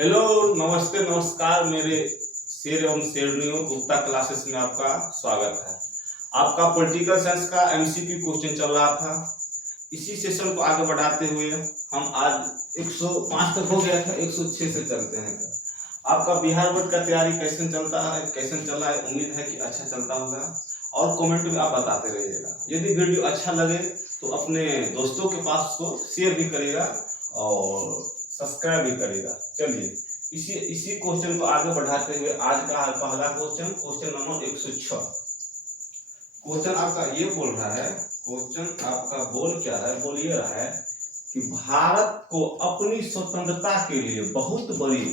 Hello, नमस्ते, नमस्कार मेरे शेर एवं शेरनियों, गुप्ता क्लासेस में आपका स्वागत है। आपका पॉलिटिकल साइंस का एमसीक्यू क्वेश्चन चल रहा था। इसी सेशन को आगे बढ़ाते हुए हम आज 105 तक हो गया था, 106 से चलते हैं। आपका बिहार बोर्ड का तैयारी कैसे चलता है, कैसे चल रहा है? उम्मीद है कि अच्छा चलता होगा और कमेंट में आप बताते रहिएगा। यदि वीडियो अच्छा लगे तो अपने दोस्तों के पास उसको शेयर भी करिएगा और सब्सक्राइब भी करेगा। चलिए इसी क्वेश्चन को आगे बढ़ाते हुए आज का पहला क्वेश्चन नंबर 106। क्वेश्चन आपका ये बोल रहा है, क्वेश्चन आपका बोल क्या है? बोल ये रहा है कि भारत को अपनी स्वतंत्रता के लिए बहुत बड़ी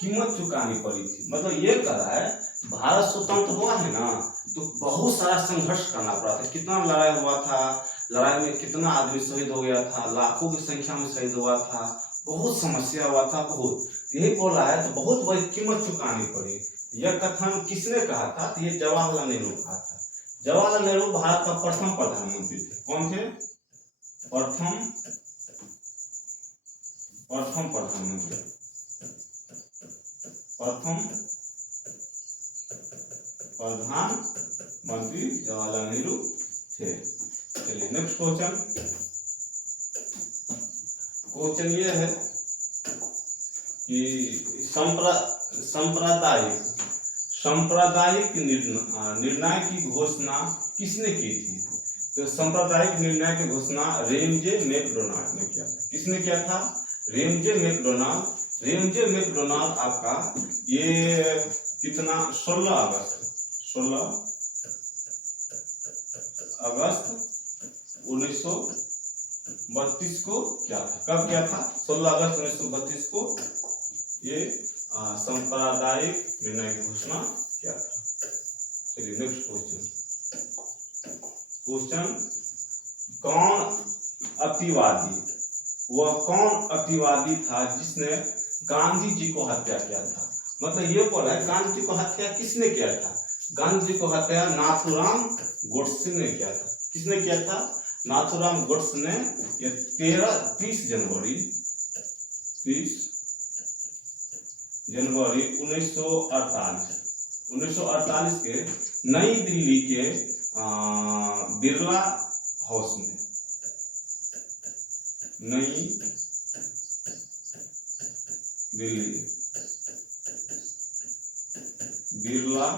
कीमत चुकानी पड़ी थी। मतलब ये कह रहा है भारत स्वतंत्र हुआ है ना, तो बहुत सारा संघर्ष करना पड़ा था। कितना लड़ाई हुआ था, लड़ाई में कितना आदमी शहीद हो गया था, लाखों की संख्या में शहीद हुआ था, बहुत समस्या हुआ था, बहुत। यही बोल रहा है तो बहुत बड़ी कीमत चुकानी पड़ी। यह कथन किसने कहा था? तो ये जवाहरलाल नेहरू कहा था। जवाहरलाल नेहरू भारत का प्रथम प्रधानमंत्री थे। कौन थे? प्रथम प्रधानमंत्री, प्रथम प्रधानमंत्री जवाहरलाल नेहरू थे। चलिए नेक्स्ट क्वेश्चन ये है कि सांप्रदायिक निर्णय की घोषणा किसने की थी? तो सांप्रदायिक निर्णय की घोषणा रेमजे मैकडोनाल्ड ने किया था। किसने किया था? Ramsay McDonald. रेमजे मैकडोनाल्ड आपका ये कितना 16 अगस्त 1932 को क्या था? कब क्या था? 16 अगस्त 1932 को ये सांप्रदायिक निर्णय की घोषणा किया था। चलिए नेक्स्ट क्वेश्चन कौन अतिवादी था जिसने गांधी जी को हत्या किया था? मतलब ये बोला है गांधी जी को हत्या किसने किया था? गांधी जी को हत्या नाथूराम गोडसे ने किया था। किसने किया था? नाथूराम गोडसे ने। ये 30 जनवरी 1948 के नई दिल्ली के बिरला हाउस में, नई दिल्ली बिरला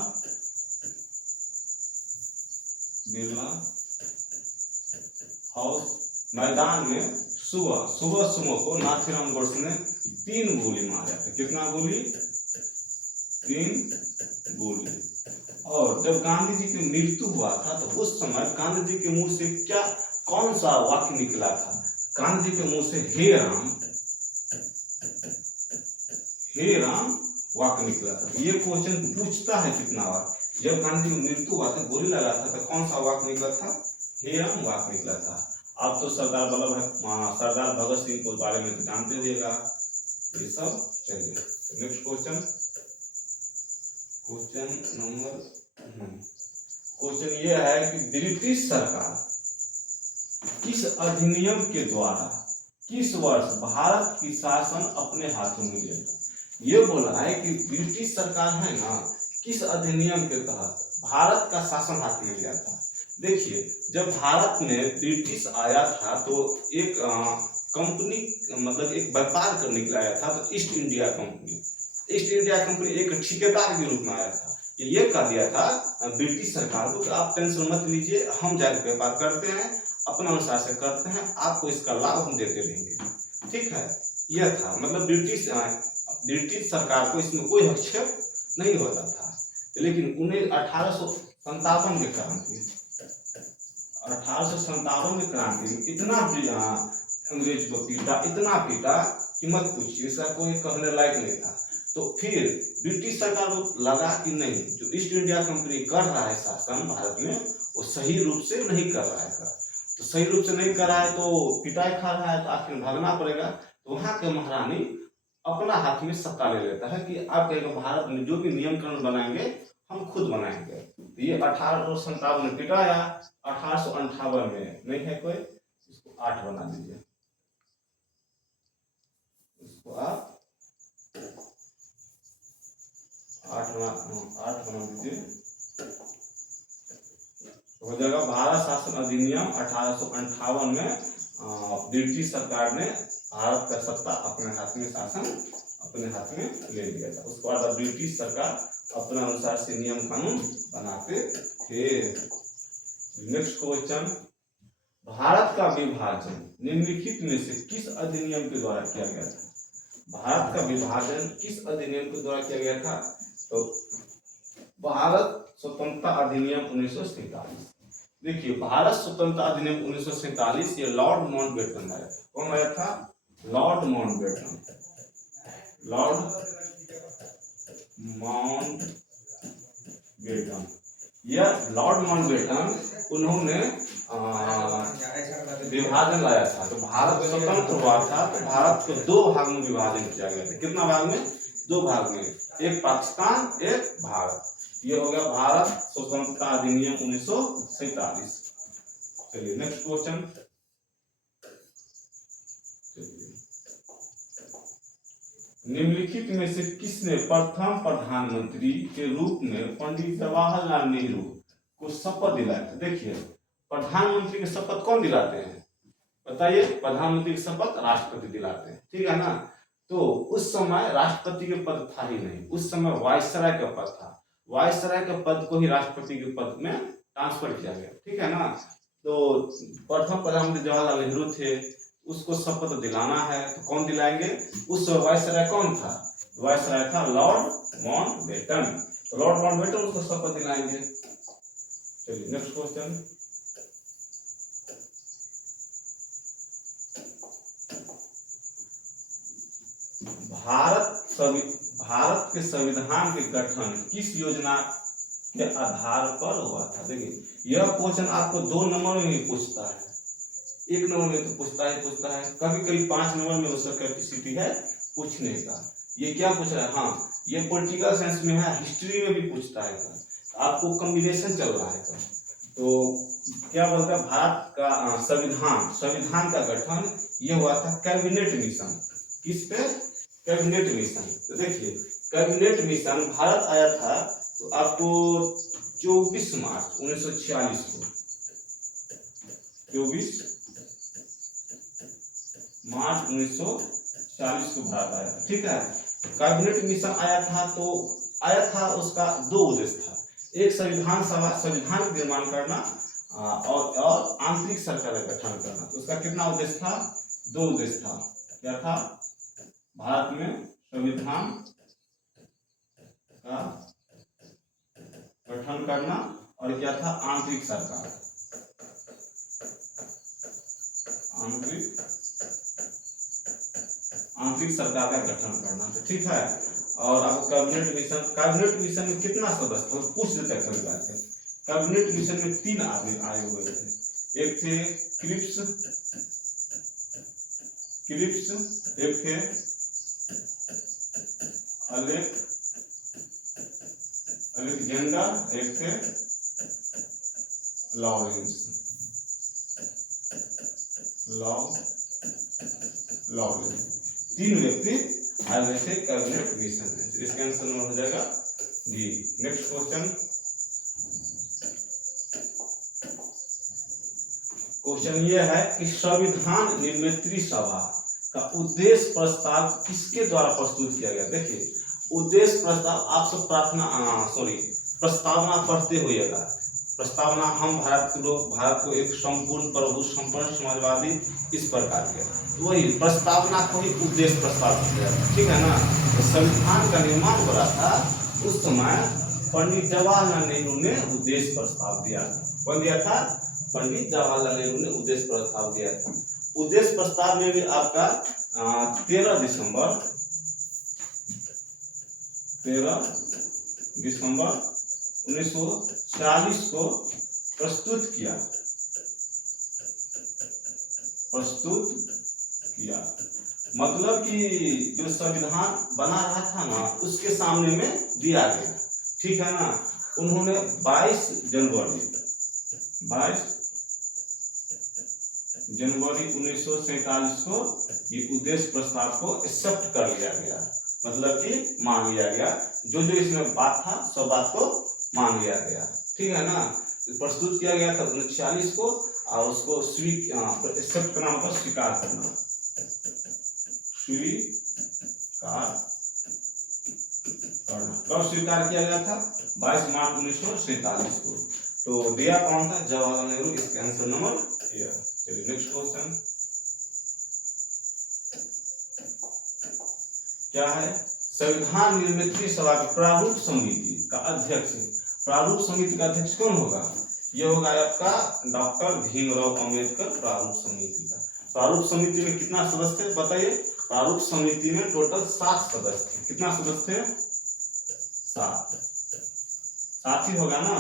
हाउस मैदान में सुबह को नाथूराम गोडसे ने 3 गोली मारा था। कितना गोली? 3 गोली। और जब गांधी जी की मृत्यु हुआ था तो उस समय गांधी जी के मुंह से कौन सा वाक्य निकला था? गांधी जी के मुंह से हे राम वाक्य निकला था। ये क्वेश्चन पूछता है कितना बार। जब गांधी जी की मृत्यु हुआ था, गोली लगा था, तो कौन सा वाक्य निकला था? हे राम वाक्य निकला था। आप तो सरदार भगत सिंह के बारे में तो जानते होइएगा ये सब। चलिए नेक्स्ट क्वेश्चन ये है कि ब्रिटिश सरकार किस अधिनियम के द्वारा किस वर्ष भारत की शासन अपने हाथों में लिया था? ये बोल रहा है कि ब्रिटिश सरकार है ना, किस अधिनियम के तहत भारत का शासन हाथ में लिया था? देखिए, जब भारत में ब्रिटिश आया था तो एक कंपनी, मतलब एक व्यापार करने के लिए आया था। तो ईस्ट इंडिया कंपनी एक ठेकेदार के रूप में आया था। ये कह दिया था ब्रिटिश सरकार को कि आप टेंशन मत लीजिए, हम जाकर व्यापार करते हैं, अपने अनुसार से करते हैं, आपको इसका लाभ हम देते रहेंगे। ठीक है, यह था। मतलब ब्रिटिश सरकार को इसमें कोई हस्तक्षेप नहीं होता था। लेकिन 1857 के क्रांति 1857 में क्रांति में इतना अंग्रेज को इतना पीटा कि मत पूछिए, इसका कोई कहने लायक नहीं था। तो फिर ब्रिटिश सरकार को लगा कि नहीं, जो ईस्ट इंडिया कंपनी कर रहा है शासन भारत में, वो सही रूप से नहीं कर रहा है। तो सही रूप से नहीं कर रहा है तो पिटाई खा रहा है, तो आखिर भागना पड़ेगा। तो वहां के महारानी अपना हाथ में सत्ता ले लेता है कि आप कहेंगे भारत में जो भी नियम कानून बनाएंगे हम खुद बनाएंगे। तो ये 1857 में पिटाया, 1858 में नहीं है कोई, इसको 8 बना दीजिए, इसको आप 8 बना दीजिए, हो जाएगा। भारत शासन अधिनियम 1858 में ब्रिटिश सरकार ने भारत का सत्ता अपने हाथ में, शासन अपने हाथ में ले लिया था। उसके बाद ब्रिटिश सरकार अपने अनुसार से नियम कानून बनाते थे। नेक्स्ट क्वेश्चन, भारत का विभाजन निम्नलिखित में से किस अधिनियम के द्वारा किया गया था? भारत का विभाजन किस अधिनियम के द्वारा किया गया था? तो भारत स्वतंत्रता अधिनियम 1947। देखिए, भारत स्वतंत्रता अधिनियम 1947 ये लॉर्ड माउंटबेटन लाया था। कौन लाया था? Lord Mountbatten. लॉर्ड माउंटबेटन, यह लॉर्ड माउंटबेटन उन्होंने विभाजन लाया था। तो भारत स्वतंत्र हुआ था तो भारत को 2 भाग में विभाजन किया गया था। कितना भाग में? 2 भाग में, एक पाकिस्तान, एक भारत। ये हो गया भारत स्वतंत्रता अधिनियम 1947। चलिए नेक्स्ट क्वेश्चन। निम्नलिखित में से किसने प्रथम प्रधानमंत्री के रूप में पंडित जवाहरलाल नेहरू को शपथ दिलाया था? देखिए, प्रधानमंत्री की शपथ कौन दिलाते हैं? बताइए। प्रधानमंत्री की शपथ राष्ट्रपति दिलाते हैं, ठीक है ना। तो उस समय राष्ट्रपति के पद था ही नहीं, उस समय वायसराय का पद था। वायसराय के पद को ही राष्ट्रपति के पद में ट्रांसफर किया गया, ठीक है ना। तो प्रथम प्रधानमंत्री जवाहरलाल नेहरू थे, उसको शपथ दिलाना है तो कौन दिलाएंगे? उस वायसराय कौन था? वायसराय था लॉर्ड माउंटबेटन। तो लॉर्ड माउंटबेटन उसको शपथ दिलाएंगे। चलिए नेक्स्ट क्वेश्चन। भारत के संविधान के गठन किस योजना के आधार पर हुआ था? देखिए, यह क्वेश्चन आपको 2 नंबर में ही पूछता है, 1 नंबर में तो पूछता है, कभी कभी 5 नंबर में उसका कैपेसिटी है पूछने का। ये क्या पूछ रहा है? हाँ, ये पॉलिटिकल साइंस में है, हिस्ट्री में भी पूछता है। आपको कॉम्बिनेशन चल रहा है। तो क्या बोलता है? भारत का संविधान का गठन ये हुआ था कैबिनेट मिशन। किस पे? Cabinet mission. तो देखिए, कैबिनेट मिशन भारत आया था तो आपको 24 मार्च 1946 को, 24 मार्च 1940 को भारत आया था, ठीक है। कैबिनेट मिशन आया था तो उसका 2 उद्देश्य था। एक संविधान निर्माण करना और आंतरिक सरकार का गठन करना। तो उसका कितना उद्देश्य था? 2 उद्देश्य था। क्या था? भारत में संविधान का गठन करना और क्या था? आंतरिक सरकार, आंतरिक सरकार का गठन करना, तो ठीक है। और आपको कैबिनेट मिशन में कितना सदस्य थे? पूछ लेते हैं कभी बात। कैबिनेट मिशन में 3 आदमी आए हुए थे। एक थे क्रिप्स, एक थे अलेक्जेंडर, एक थे लॉरेंस। 3 व्यक्ति आए हुए थे कैबिनेट मिशन में। इसका आंसर नंबर हो जाएगा डी। नेक्स्ट क्वेश्चन ये है कि संविधान निर्मात्री सभा का उद्देश्य प्रस्ताव किसके द्वारा प्रस्तुत किया गया? देखिए, उद्देश्य प्रस्ताव आप सब प्रस्तावना पढ़ते हुएगा। प्रस्तावना, हम भारत के लोग भारत को एक संपूर्ण प्रभु संपन्न समाजवादी इस प्रकार के, वही प्रस्तावना को ही उद्देश्य प्रस्ताव किया जाता, ठीक है ना। तो संविधान का निर्माण हो रहा था उस समय पंडित जवाहरलाल नेहरू ने उद्देश्य प्रस्ताव दिया था। कौन दिया था? पंडित जवाहरलाल नेहरू ने उद्देश्य प्रस्ताव दिया था। उद्देश्य प्रस्ताव में भी आपका 13 दिसंबर 1940 को प्रस्तुत किया। मतलब कि जो संविधान बना रहा था ना, उसके सामने में दिया गया, ठीक है ना। उन्होंने 22 जनवरी 1947 को ये उद्देश्य प्रस्ताव को एक्सेप्ट कर लिया गया। मतलब कि मान लिया गया, जो जो इसमें बात था सब बात को मान लिया गया, ठीक है ना। प्रस्तुत किया गया था 39 को, और उसको एक्सेप्ट करना मतलब स्वीकार करना, स्वीकार करना। कब स्वीकार किया गया था? 22 मार्च 1947 को। तो दिया कौन था? जवाहरलाल नेहरू। इसका आंसर नंबर ए। चलिए नेक्स्ट क्वेश्चन क्या है? संविधान निर्मित सभा की प्रारूप समिति का अध्यक्ष, प्रारूप समिति का अध्यक्ष कौन होगा? यह होगा आपका डॉक्टर भीमराव अंबेडकर। प्रारूप समिति का, प्रारूप समिति में कितना सदस्य थे बताइए? प्रारूप समिति में टोटल 7 सदस्य थे। कितना सदस्य थे? 7। 7 ही होगा ना।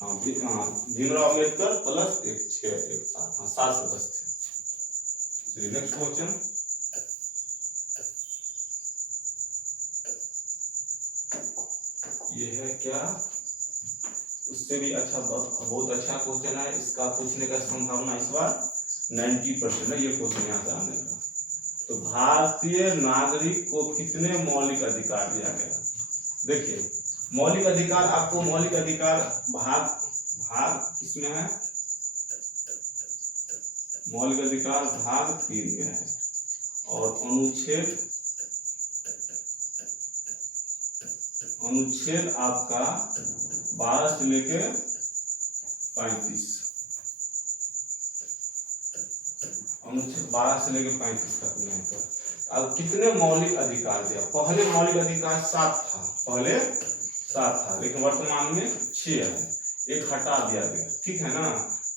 हाँ, भीमराव अंबेडकर प्लस 1 6 1 7, हाँ 7 सदस्य थे। चलिए नेक्स्ट क्वेश्चन ये है क्या? उससे भी अच्छा, बहुत अच्छा क्वेश्चन है। इसका पूछने का संभावना इस बार 90% है ये क्वेश्चन यहाँ से आने का। तो भारतीय नागरिक को कितने मौलिक अधिकार दिया गया? देखिए मौलिक अधिकार, आपको मौलिक अधिकार भाग किसमें है? मौलिक अधिकार भाग 3 में है, और अनुच्छेद आपका 12 से लेके 35, अनुच्छेद 12 से लेके 35 तक में है। अब कितने मौलिक अधिकार दिया? पहले मौलिक अधिकार 7 था, पहले 7 था, लेकिन वर्तमान में 6 है, एक हटा दिया गया, ठीक है ना।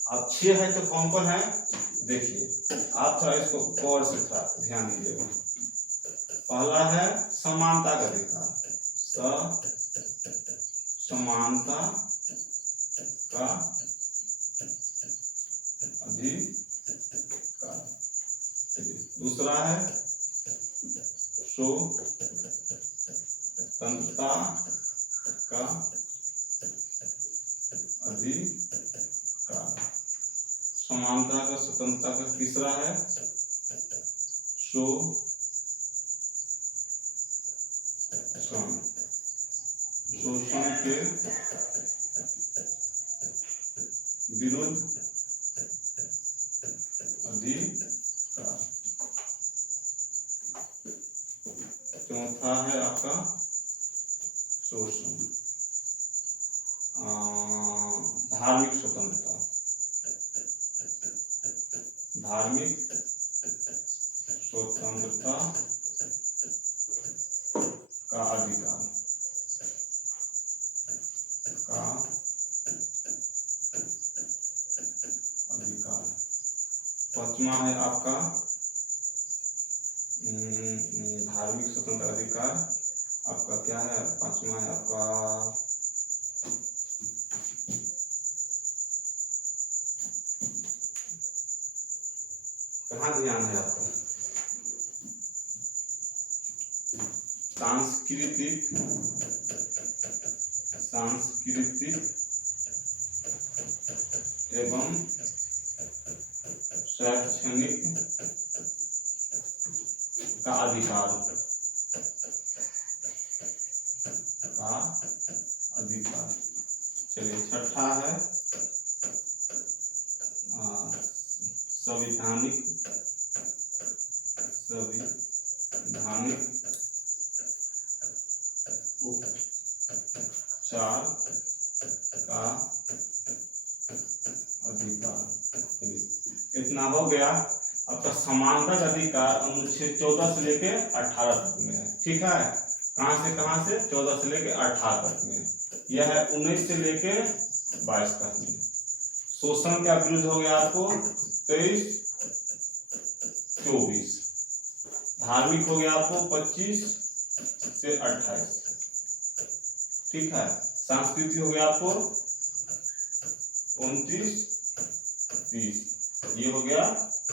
अब 6 है तो कौन कौन है? देखिए आप थोड़ा इसको गौर से थोड़ा ध्यान दीजिएगा। पहला है समानता का अधिकार, समानता का अधिकार। दूसरा है स्वतंत्रता का अधिकार, समानता का, स्वतंत्रता का। तीसरा है शोषण के विरुद्ध अधिकार। चौथा है आपका शोषण, धार्मिक स्वतंत्रता, धार्मिक स्वतंत्रता का अधिकार, का अधिकार। पांचवा है आपका धार्मिक स्वतंत्र अधिकार, आपका क्या है? पांचवा है आपका कहाँ ध्यान है आपका? सांस्कृतिक एवं शैक्षणिक का अधिकार, चलिए छठा है संवैधानिक उपचार का अधिकार। इतना हो गया। आपका समानता का अधिकार अनुच्छेद 14 से लेके 18 तक में है, ठीक है। कहां से 14 से लेके 18 तक में। यह है 19 से लेके 22 तक में। शोषण का विरुद्ध हो गया आपको 23-24। धार्मिक हो गया आपको 25 से 28, ठीक है। सांस्कृतिक हो गया आपको 29-30, ये हो गया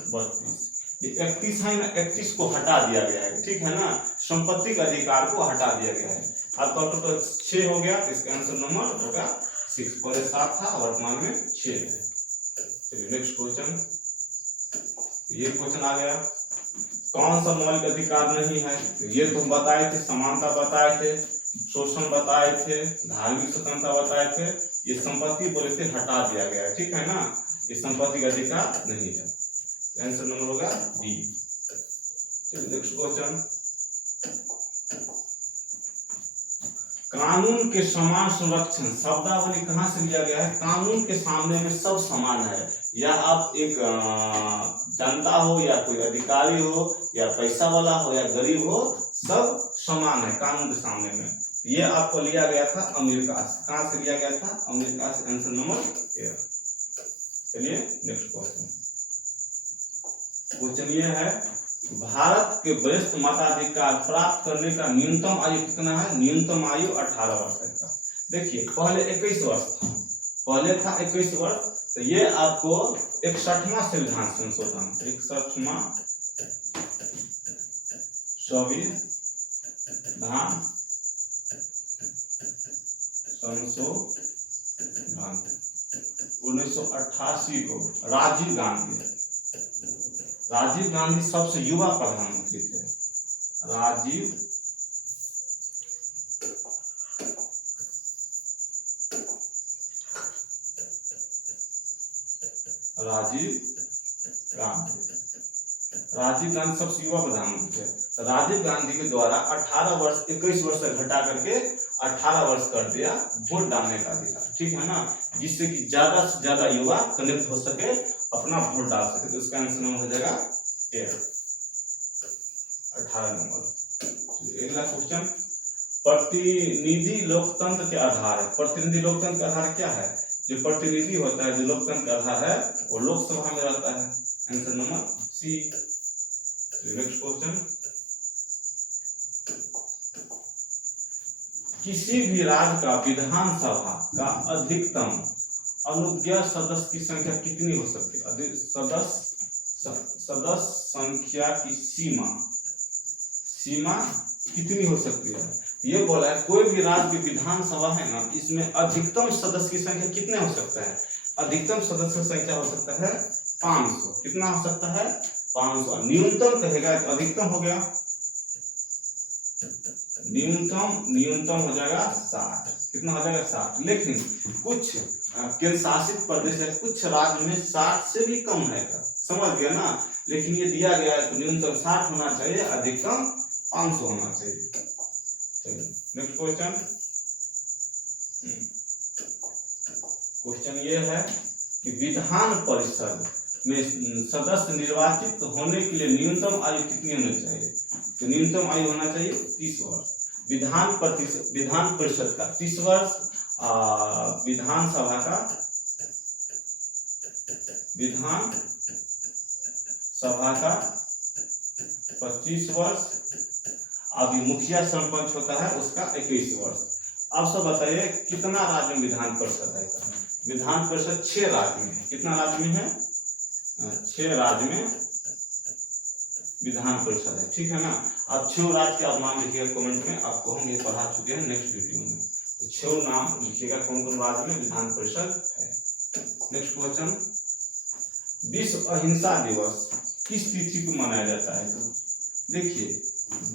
32। ये 31 है ना, 31 को हटा दिया गया है, ठीक है ना। संपत्ति के अधिकार को हटा दिया गया है। आपका टोटल 6 हो गया, इसका आंसर नंबर होगा 6। पहले 7 था, वर्तमान में 6 है। चलिए नेक्स्ट क्वेश्चन, ये क्वेश्चन आ गया कौन सा मौलिक अधिकार नहीं है? तो ये तो हम बताए थे, समानता बताए थे, शोषण बताए थे, धार्मिक स्वतंत्रता बताए थे। ये संपत्ति बोले थे हटा दिया गया है, ठीक है ना, ये संपत्ति का अधिकार नहीं है। आंसर नंबर होगा डी। नेक्स्ट क्वेश्चन, कानून के समान संरक्षण शब्दावली कहाँ से लिया गया है? कानून के सामने में सब समान है, या आप एक जनता हो या कोई अधिकारी हो या पैसा वाला हो या गरीब हो, सब समान है कानून के सामने में। ये आपको लिया गया था अमेरिका से। कहाँ से लिया गया था? अमेरिका से। Answer number A. चलिए नेक्स्ट क्वेश्चन। क्वेश्चन ये है, भारत के वरिष्ठ मताधिकार प्राप्त करने का न्यूनतम आयु कितना है? न्यूनतम आयु 18 वर्ष है का। देखिए पहले 21 वर्ष था, पहले था 21 वर्ष, तो ये आपको 61वां संविधान संशोधन, 61वां संविधान संशोधन 1988 को राजीव गांधी सबसे युवा प्रधानमंत्री थे। राजीव गांधी सबसे युवा प्रधानमंत्री थे। राजीव गांधी के द्वारा 18 वर्ष 21 वर्ष से घटा करके 18 वर्ष कर दिया वोट डालने का अधिकार, ठीक है ना, जिससे कि ज्यादा से ज्यादा युवा कनेक्ट हो सके, अपना वोट डाल सके। तो इसका आंसर नंबर हो जाएगा 18 नंबर। अगला क्वेश्चन, प्रतिनिधि लोकतंत्र के आधार है। प्रतिनिधि लोकतंत्र का आधार क्या है? जो प्रतिनिधि होता है, जो लोकतंत्र का आधार है, वो लोकसभा में रहता है। Answer number C. Next question, किसी भी राज्य का विधानसभा का अधिकतम अनुज्ञेय सदस्य की संख्या कितनी हो सकती है? सदस्य संख्या की सीमा कितनी हो सकती है? ये बोला है कोई भी राज्य की विधानसभा है ना, इसमें अधिकतम सदस्य की संख्या कितने हो सकता है? अधिकतम सदस्य संख्या हो सकता है 500। कितना हो सकता है? 500। न्यूनतम कहेगा तो अधिकतम हो गया, न्यूनतम हो जाएगा 60। कितना हो जाएगा? 60। लेकिन कुछ केंद्र शासित प्रदेश है, कुछ राज्य में 60 से भी कम है, समझ गया ना। लेकिन ये दिया गया है तो न्यूनतम 60 होना चाहिए, अधिकतम 500 होना चाहिए। चलिए नेक्स्ट क्वेश्चन। क्वेश्चन ये है कि विधान परिषद में सदस्य निर्वाचित होने के लिए न्यूनतम आयु कितनी होनी चाहिए? तो न्यूनतम आयु होना चाहिए 30 वर्ष। विधान परिषद का 30 वर्ष, विधानसभा का 25 वर्ष, अभी मुखिया सरपंच होता है उसका 21 वर्ष। अब सब बताइए कितना राज्य में विधान परिषद है? विधान परिषद 6 राज्य में है। कितना राज्य में है? 6 राज्य में विधान परिषद है, ठीक है ना। आप 6 राज्य के आप नाम लिखिएगा कमेंट में, आपको हम ये पढ़ा चुके हैं नेक्स्ट वीडियो में। तो 6 नाम लिखिएगा कौन कौन राज्य में विधान परिषद है। नेक्स्ट क्वेश्चन, विश्व अहिंसा दिवस किस तिथि को मनाया जाता है? तो देखिए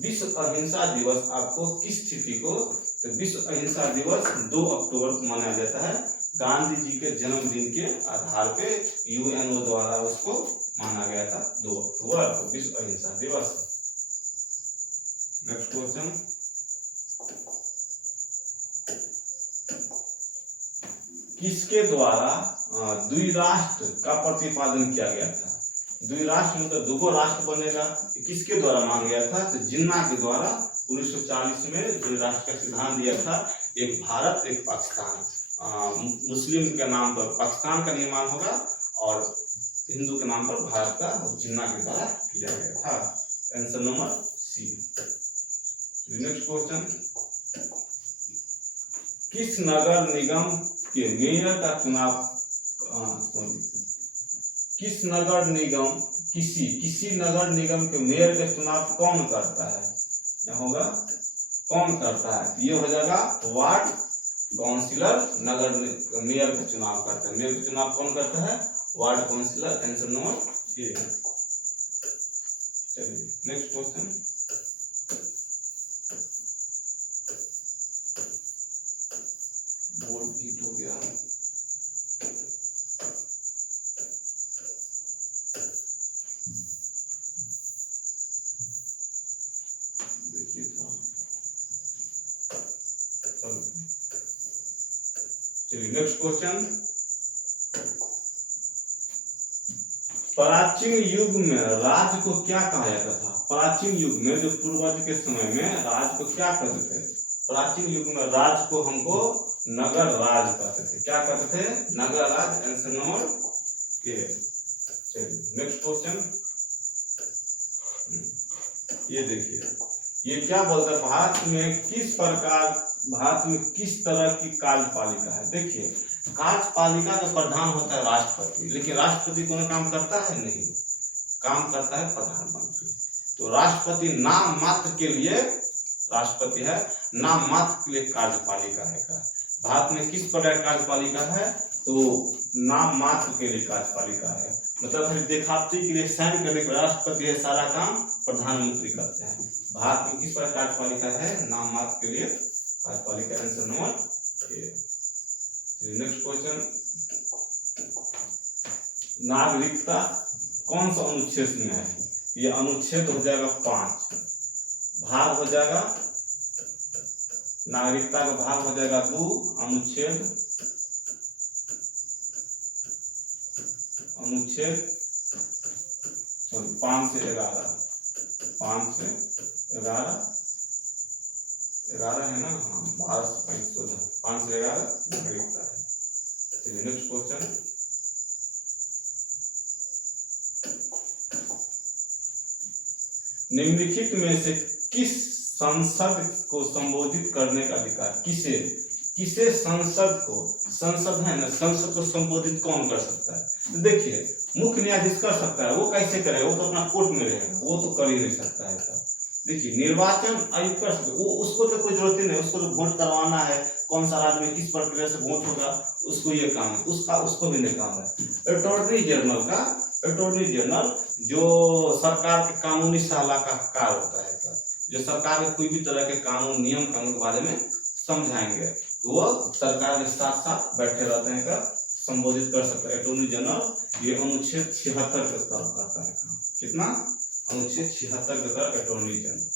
विश्व अहिंसा दिवस आपको किस तिथि को? तो विश्व अहिंसा दिवस 2 अक्टूबर को मनाया जाता है। गांधी जी के जन्मदिन के आधार पे यूएनओ द्वारा उसको माना गया था 2 अक्टूबर को विश्व अहिंसा दिवस। नेक्स्ट क्वेश्चन, किसके द्वारा द्विराष्ट्र का प्रतिपादन किया गया था? द्विराष्ट्र मतलब 2 राष्ट्र बनेगा, किसके द्वारा मांगा गया था? तो जिन्ना के द्वारा 1940 में द्विराष्ट्र का सिद्धांत दिया था। एक भारत एक पाकिस्तान, मुस्लिम के नाम पर पाकिस्तान का निर्माण होगा और हिंदू के नाम पर भारत का जिन्ना के द्वारा किया गया था। Answer number C. Next question, किस नगर निगम के मेयर का चुनाव किसी नगर निगम के मेयर का चुनाव कौन करता है? यह होगा कौन करता है? ये हो जाएगा वार्ड काउंसिलर नगर मेयर का चुनाव करता है। मेयर का चुनाव कौन करता है? Ward councillor. Answer number A. चलिए नेक्स्ट क्वेश्चन। बोर्ड हीट हो गया। देखिए था। चलिए नेक्स्ट क्वेश्चन। प्राचीन युग में राज्य को क्या कहा जाता था? प्राचीन युग में जो पूर्वज के समय में राज्य को क्या कहते थे? प्राचीन युग में राज्य को हमको नगर राज कहते थे। क्या कहते थे? नगर राज। Answer number A. चलिए नेक्स्ट क्वेश्चन। ये देखिए, ये क्या बोलता है, भारत में किस तरह की कार्यपालिका है? देखिए, कार्यपालिका का प्रधान होता है राष्ट्रपति, लेकिन राष्ट्रपति कौन काम करता है? नहीं, काम करता है प्रधानमंत्री। तो राष्ट्रपति नाम मात्र के लिए राष्ट्रपति है, नाम मात्र के लिए कार्यपालिका है। भारत में किस प्रकार कार्यपालिका है? तो नाम मात्र के लिए कार्यपालिका है, मतलब दिखावटी के लिए, साइन करने के राष्ट्रपति है, सारा काम प्रधानमंत्री करते हैं। भारत में किस प्रकार कार्यपालिका है? नाम मात्र के लिए कार्यपालिका। आंसर नंबर ए। Next question. नागरिकता कौन सा अनुच्छेद में है? ये अनुच्छेद हो जाएगा 5। भाग हो जाएगा, नागरिकता का भाग हो जाएगा 2। अनुच्छेद 5 से 11। 5 से 11 है ना? हाँ, 12 से 5 से 11 नागरिकता है। चलिए नेक्स्ट क्वेश्चन। निम्नलिखित में से किस संसद को संबोधित करने का अधिकार? किसे संसद है ना, संसद को संबोधित कौन कर सकता है? तो देखिए, मुख्य न्यायाधीश कर सकता है। वो कैसे करेगा? वो तो अपना कोर्ट में रहेगा, वो तो कर ही नहीं सकता है। तब देखिए, निर्वाचन आयोग कर सकता है, वो उसको तो कोई जरूरत ही नहीं, उसको तो वोट करवाना है, कौन सा राज्य में किस प्रक्रिया से वोट होगा, उसको ये काम है। उसको भी नहीं काम है। अटॉर्नी जनरल जो सरकार के कानूनी सलाहकार होता है, जो सरकार के कोई भी तरह के कानून नियम कानून के बारे में समझाएंगे, तो वो सरकार के साथ साथ बैठे रहते हैं, का संबोधित कर सकता है। अटॉर्नी जनरल ये अनुच्छेद 76 के तहत करता है काम। कितना? अनुच्छेद 76 के तहत अटॉर्नी जनरल।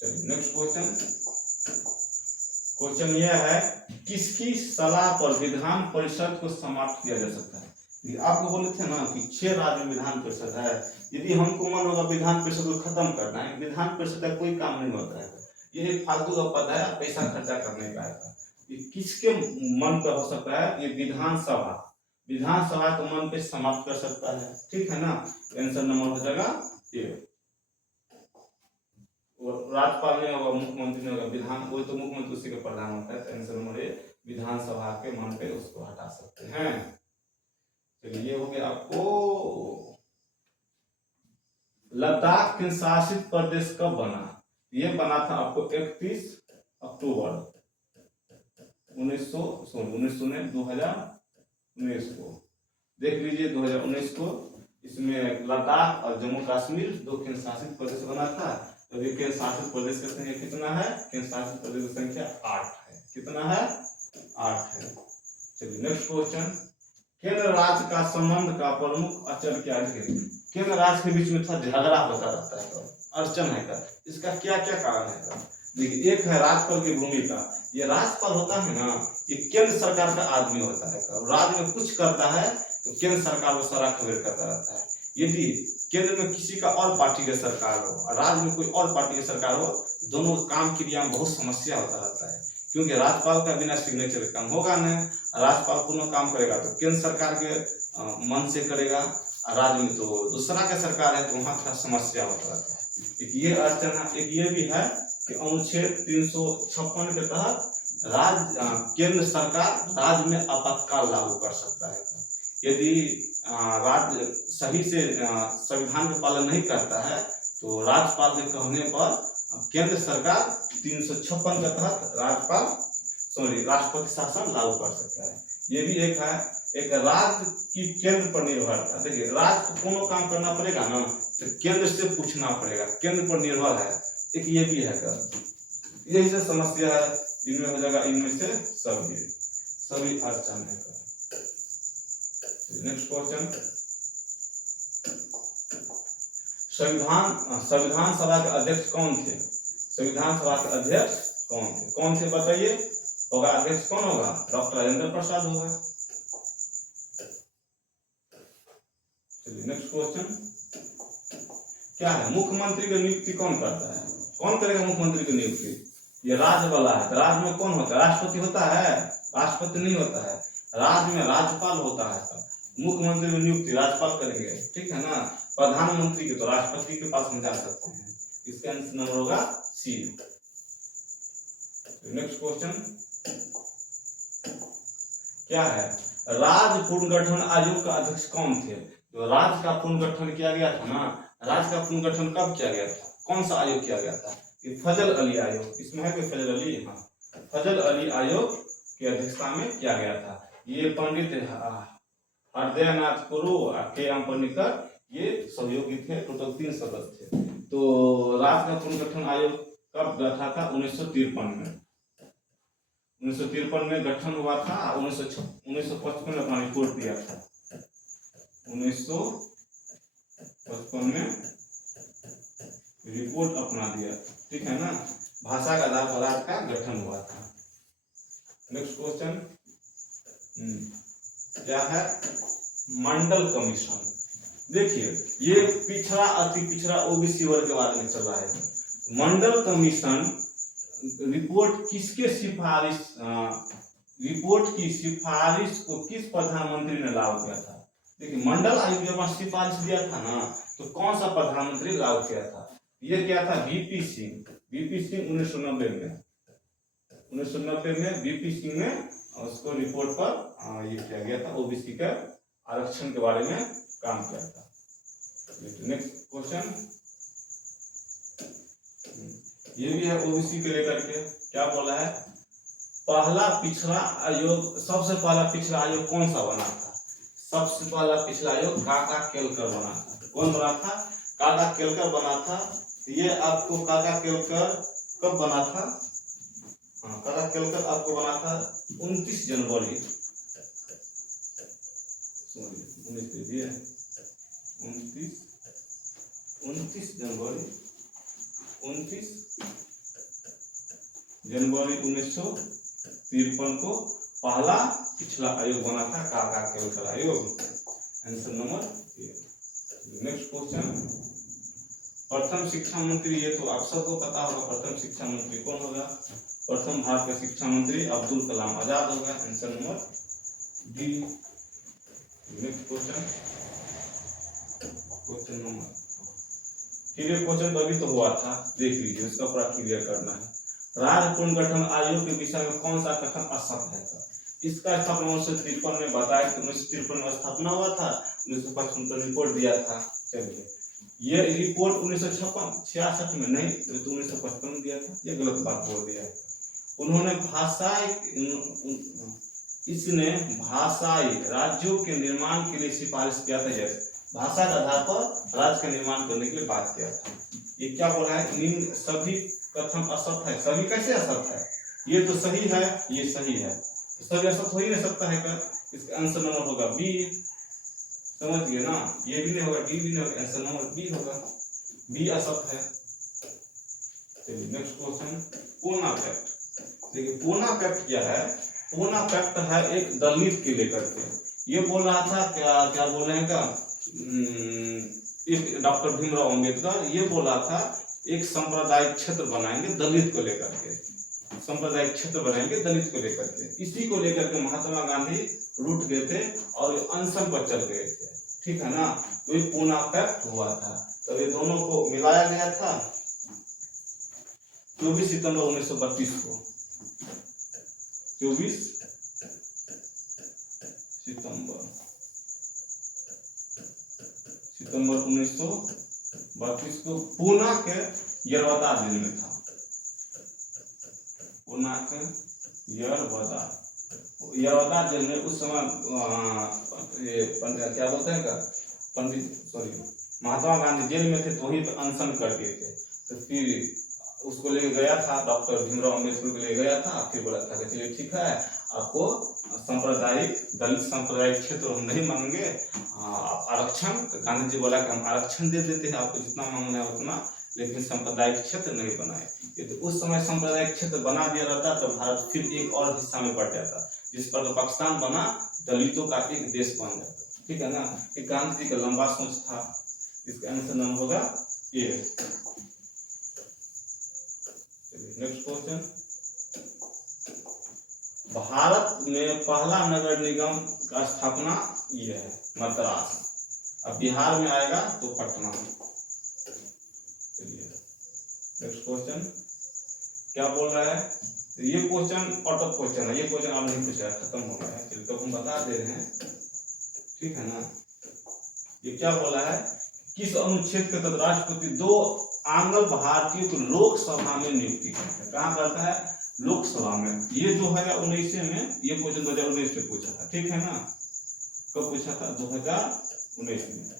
चलिए नेक्स्ट क्वेश्चन यह है, किसकी सलाह पर विधान परिषद को समाप्त किया जा सकता है? आपको बोले थे ना कि 6 राज्य में विधान परिषद है। यदि हमको मन होगा विधान परिषद को खत्म करना है, विधान परिषद का कोई काम नहीं होता है, ये एक फालतू का पद है, पैसा खर्चा करने का है। ये किसके मन पर हो सकता है? ये विधानसभा तो मन पे समाप्त कर सकता है। ठीक है ना? आंसर नंबर हो जाएगा ए। राज्यपाल नहीं होगा, मुख्यमंत्री नहीं होगा, वो तो मुख्यमंत्री उसी का प्रधान होता है। आंसर नंबर ए, विधानसभा के मन पे उसको हटा सकते हैं। चलिए, ये हो गया आपको। लद्दाख केंद्र शासित प्रदेश कब बना? ये बना था आपको 31 अक्टूबर 2019 को। देख लीजिए 2019 को। इसमें लद्दाख और जम्मू कश्मीर 2 केंद्र शासित प्रदेश बना था। तो ये केंद्र शासित प्रदेश की संख्या कितना है? केंद्र शासित प्रदेश की संख्या 8 है। कितना है? 8 है। चलिए नेक्स्ट क्वेश्चन। केंद्र राज्य का संबंध का प्रमुख अचल क्या है? केंद्र राज्य के बीच में थोड़ा झगड़ा होता रहता है, अड़चन है। इसका क्या क्या कारण है? देखिए, एक है राज्यपाल की भूमिका। ये राज्यपाल होता है ना, ये केंद्र सरकार का आदमी होता है। राज्य में कुछ करता है तो केंद्र सरकार को सारा खबर करता रहता है। यदि केंद्र में किसी का और पार्टी की सरकार हो और राज्य में कोई और पार्टी की सरकार हो, दोनों काम क्रिया में बहुत समस्या होता रहता है, क्योंकि राज्यपाल का बिना सिग्नेचर काम होगा नहीं। राज्यपाल पूर्ण काम करेगा तो केंद्र सरकार के मन से करेगा, राज्य में तो दूसरा का सरकार है, तो वहाँ थोड़ा समस्या होता रहता है। एक ये अड़चन है। एक ये भी है कि अनुच्छेद 356 के तहत केंद्र सरकार राज्य में आपातकाल लागू कर सकता है। यदि राज्य सही से संविधान का पालन नहीं करता है, तो राज्यपाल के कहने पर केंद्र सरकार 356 के तहत राष्ट्रपति शासन लागू कर सकता है। ये भी एक है। एक राज्य की केंद्र पर निर्भरता। देखिए, राज्य को कोनो काम करना पड़ेगा ना, तो केंद्र से पूछना पड़ेगा, केंद्र पर निर्भर है। एक ये भी है कर, यही से समस्या है, इनमें हो जाएगा इनमें से सभी अड़चन है कर। नेक्स्ट क्वेश्चन, संविधान सभा के अध्यक्ष कौन थे? संविधान सभा के अध्यक्ष कौन थे बताइए? होगा अध्यक्ष कौन होगा? डॉक्टर राजेंद्र प्रसाद होगा। चलिए नेक्स्ट क्वेश्चन, क्या है? मुख्यमंत्री की नियुक्ति कौन करता है? कौन करेगा मुख्यमंत्री की नियुक्ति? ये राज्य वाला है। राज्य में कौन होता है? राष्ट्रपति होता है? राष्ट्रपति नहीं होता है, राज्य में राज्यपाल होता है। मुख्यमंत्री की नियुक्ति राज्यपाल करेंगे, ठीक है ना। प्रधानमंत्री की तो राष्ट्रपति के पास हम जा सकते हैं। इसका आंसर नंबर होगा सी। नेक्स्ट क्वेश्चन, क्या है? राज्य पुनर्गठन आयोग का अध्यक्ष कौन थे? तो राज्य का पुनर्गठन किया गया था ना, राज्य का पुनर्गठन कब किया गया था? कौन सा आयोग किया गया था? ये फजल अली आयोग। इसमें है कि फजल अली? हाँ, फजल अली आयोग की अध्यक्षता में किया गया था। ये पंडित हृदयनाथ पुरु और के एम पनिकर ये सहयोगी थे। टोटल 3 सदस्य थे। तो राज्य का पुनर्गठन आयोग कब गठा था? 1953 में। 1953 में गठन हुआ था। 1955 में अपना रिपोर्ट दिया था। 1955 में रिपोर्ट अपना दिया, ठीक है ना। भाषा के आधार पर राज्य का गठन हुआ था। नेक्स्ट क्वेश्चन, क्या है? मंडल कमीशन। देखिए ये पिछड़ा अति पिछड़ा ओबीसी वर्ग के बारे में चल रहा है। मंडल कमीशन रिपोर्ट किसके सिफारिश रिपोर्ट की सिफारिश को किस प्रधानमंत्री ने लागू किया था? देखिए मंडल आयोग जब सिफारिश दिया था ना, तो कौन सा प्रधानमंत्री लागू किया था? ये क्या था? वीपी सिंह। वीपी सिंह 1990 में 1990 में वीपी सिंह ने उसको रिपोर्ट पर ये किया गया था, ओबीसी के आरक्षण के बारे में काम किया था। नेक्स्ट क्वेश्चन, ये भी है ओबीसी के लेकर के। क्या बोला है? पहला पिछड़ा आयोग, सबसे पहला पिछड़ा आयोग कौन सा बना था? सबसे पहला पिछड़ा आयोग काका केलकर बना था। कौन बना था? काका केलकर बना था। ये आपको काका केलकर कब बना था? हाँ, काका केलकर आपको बना था 29 जनवरी 1953 को पहला पिछला आयोग बना था, काका केलकर आयोग। आंसर नंबर ए। नेक्स्ट क्वेश्चन, प्रथम शिक्षा मंत्री। ये तो आप सबको पता होगा, प्रथम शिक्षा मंत्री कौन होगा? प्रथम भारत के शिक्षा मंत्री अब्दुल कलाम आजाद होगा। Answer number D. Next question number, फिर ये क्वेश्चन तो अभी तो हुआ था, देख लीजिए, इसका पूरा क्लियर करना है। राज्य पुनर्गठन आयोग के विषय में कौन सा कथन असत्य है? इसका स्थापना 1953 में बताया कि 1953 में स्थापना हुआ था, 1955 में रिपोर्ट दिया था। चलिए, ये रिपोर्ट 1966 में नहीं तो 1955 में दिया था, ये गलत बात बोल दिया है। उन्होंने इसने भाषाई राज्यों के निर्माण के लिए सिफारिश किया था। जैसे भाषा के आधार पर राज्य का निर्माण करने के लिए बात किया था। ये क्या बोला है? निम्न सभी कथन असत्य है। सभी कैसे असत्य है? ये तो सही है, ये सही है, सभी असत्य हो ही नहीं सकता है। इसका आंसर नंबर होगा बी। समझिए ना, ये भी नहीं होगा, डी भी नहीं होगा, आंसर नंबर बी होगा। बी असत्य है। चलिए नेक्स्ट क्वेश्चन, पूना पैक्ट। देखिए पूना पैक्ट क्या है? पूना पैक्ट है एक दलित के लेकर के। ये बोल रहा था क्या बोल रहे हैं डॉक्टर भीमराव अंबेडकर ये बोला था एक सांप्रदायिक क्षेत्र बनाएंगे दलित को लेकर के, सांप्रदायिक क्षेत्र बनाएंगे दलित को लेकर के। इसी को लेकर के महात्मा गांधी रूठ गए थे और अनशन पर चल गए थे, ठीक है ना। तो ये पूना पैक्ट हुआ था, तो ये दोनों को मिलाया गया था 24 सितंबर 1932 को। 24 सितंबर 1932 को पूना के यरवदा जिले में था। पूना के यरवदा जिले में उस समय क्या बोलते हैं पंडित महात्मा गांधी जेल में थे तो वहीं पे अनशन कर दिए थे। तो फिर उसको लेके गया था, डॉक्टर भीमराव अम्बेडकर को ले गया था, फिर बोला था कि चलिए ठीक है, आपको सांप्रदायिक दलित सांप्रदायिक क्षेत्र हम नहीं मांगेंगे, आप आरक्षण। तो गांधी जी बोला कि हम आरक्षण दे देते हैं आपको, जितना मांगना है उतना, लेकिन सांप्रदायिक क्षेत्र नहीं बनाए। यदि उस समय सांप्रदायिक क्षेत्र बना दिया रहता तो भारत फिर एक और हिस्सा में बढ़ जाता, जिस पर पाकिस्तान बना, दलितों का एक देश बन जाता। ठीक है ना, ये गांधी जी का लंबा सोच था। इसका आंसर नाम होगा ए। नेक्स्ट क्वेश्चन, भारत में पहला नगर निगम का स्थापना ये है मद्रास। अब बिहार में आएगा तो पटना। चलिए नेक्स्ट क्वेश्चन क्या बोल रहा है, ये क्वेश्चन आउट ऑफ क्वेश्चन है, ये क्वेश्चन आप नहीं पूछा, खत्म हो गया है। चलिए तो हम बता दे रहे हैं, ठीक है ना। ये क्या बोला है, किस अनुच्छेद के तहत राष्ट्रपति 2 आंग्ल भारतीयों को लोकसभा में नियुक्ति करता है? कहाँ करता है? लोकसभा में। ये 2019 में, ये क्वेश्चन 2019 में पूछा था, ठीक है ना। कब पूछा था? 2019 में,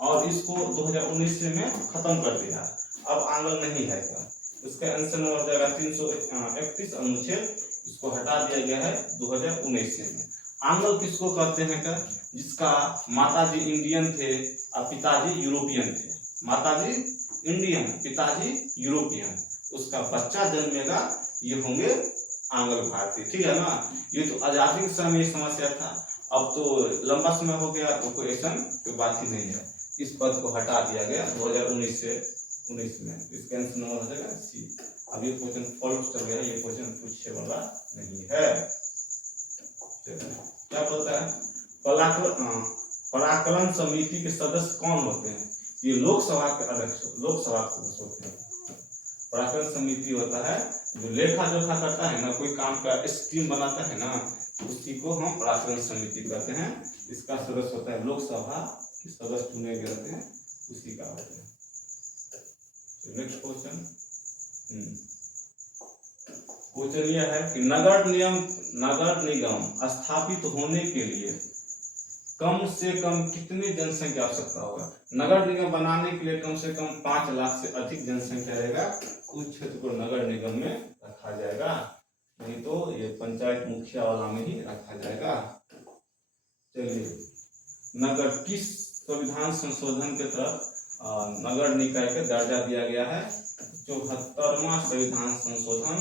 और इसको 2019 में खत्म कर दिया। अब आंग्ल नहीं है क्या, उसका आंसर नंबर हो जाएगा 331 अनुच्छेद, इसको हटा दिया गया है 2019 में। आंग्ल किसको कहते हैं क्या? जिसका माताजी इंडियन थे और पिताजी यूरोपियन थे। माताजी इंडियन, पिताजी यूरोपियन, उसका बच्चा जन्मेगा, ये होंगे आंग्ल भारतीय। ठीक है ना। ये तो आजादी के समय में समस्या था, अब तो लंबा समय हो गया तो कोई ऐसा कोई बात ही नहीं है। इस पद को हटा दिया गया 2019 से 19 में। इसका आंसर नंबर हो जाएगा सी। अब ये क्वेश्चन फॉल्स चल गया, ये क्वेश्चन पूछने वाला नहीं है। क्या बोलता है, पराकलन समिति के सदस्य कौन होते हैं? ये लोकसभा के अध्यक्ष, लोकसभा के सदस्य होते हैं। पराकलन समिति होता है जो लेखा जोखा करता है ना, कोई काम का स्कीम बनाता है ना, उसी को हम पराकलन समिति कहते हैं। इसका सदस्य होता है लोकसभा के सदस्य चुने गए रहते हैं, उसी का होता है। नेक्स्ट क्वेश्चन, क्वेश्चन यह है कि नगर निगम स्थापित होने के लिए कम से कम कितनी जनसंख्या की आवश्यकता होगा? नगर निगम बनाने के लिए कम से कम 5 लाख से अधिक जनसंख्या रहेगा, उस क्षेत्र को नगर निगम में रखा जाएगा, नहीं तो ये पंचायत मुखिया वाला में ही रखा जाएगा। चलिए, नगर किस संविधान संशोधन के तहत नगर निकाय का दर्जा दिया गया है? 74वां संविधान संशोधन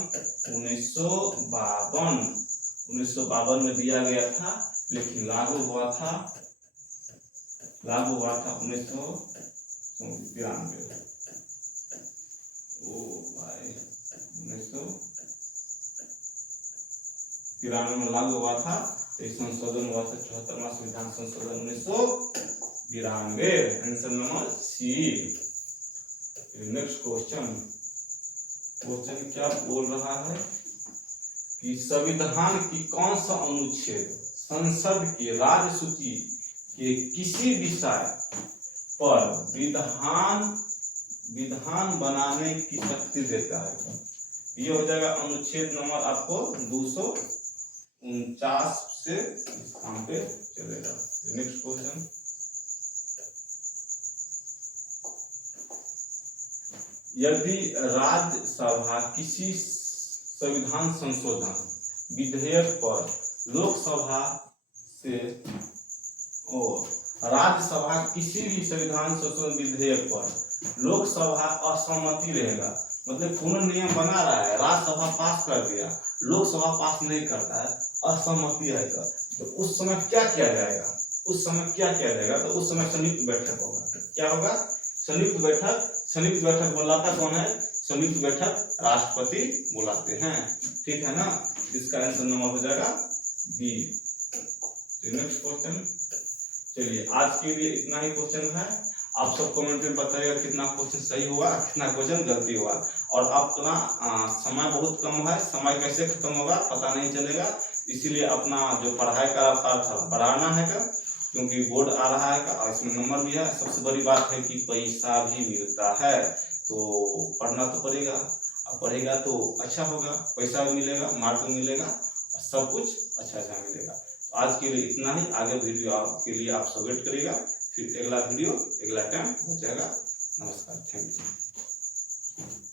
1952 में दिया गया था, लेकिन लागू हुआ था 1993। ओ भाई, 1993 में लागू हुआ था। संशोधन हुआ था 74वां संविधान संशोधन 1992। Answer number C. Next question क्या बोल रहा है कि संविधान की कौन सा अनुच्छेद संसद के राज्य सूची के किसी विषय पर विधान बनाने की शक्ति देता है? ये हो जाएगा अनुच्छेद नंबर आपको 249 से इस काम पे चलेगा। नेक्स्ट क्वेश्चन, यदि राज्यसभा किसी संविधान संशोधन विधेयक पर लोकसभा से राज्यसभा किसी भी संविधान संशोधन विधेयक पर लोकसभा असहमति रहेगा, मतलब पुनः नियम बना रहा है, राज्यसभा पास कर दिया, लोकसभा पास नहीं करता है, असहमति है, तो उस समय क्या किया जाएगा? तो उस समय संयुक्त बैठक होगा। क्या होगा? संयुक्त बैठक बुलाता कौन है? संयुक्त बैठक राष्ट्रपति बुलाते हैं। ठीक है ना। इसका आंसर नंबर हो जाएगा बी। नेक्स्ट क्वेश्चन, चलिए आज के लिए इतना ही क्वेश्चन है। आप सब कमेंट में बताइएगा कितना क्वेश्चन सही हुआ, कितना क्वेश्चन गलती हुआ। और अपना समय बहुत कम है, समय कैसे खत्म होगा पता नहीं चलेगा, इसीलिए अपना जो पढ़ाई का रफ्तार था बढ़ाना है का, क्योंकि बोर्ड आ रहा है और इसमें नंबर भी है। सबसे बड़ी बात है कि पैसा भी मिलता है, तो पढ़ना तो पड़ेगा, अब पढ़ेगा तो अच्छा होगा, पैसा भी मिलेगा, मार्क भी मिलेगा और सब कुछ अच्छा मिलेगा। तो आज के लिए इतना ही, आगे वीडियो के लिए आप सब वेट करिएगा। फिर अगला वीडियो अगला टाइम हो जाएगा। नमस्कार, थैंक यू।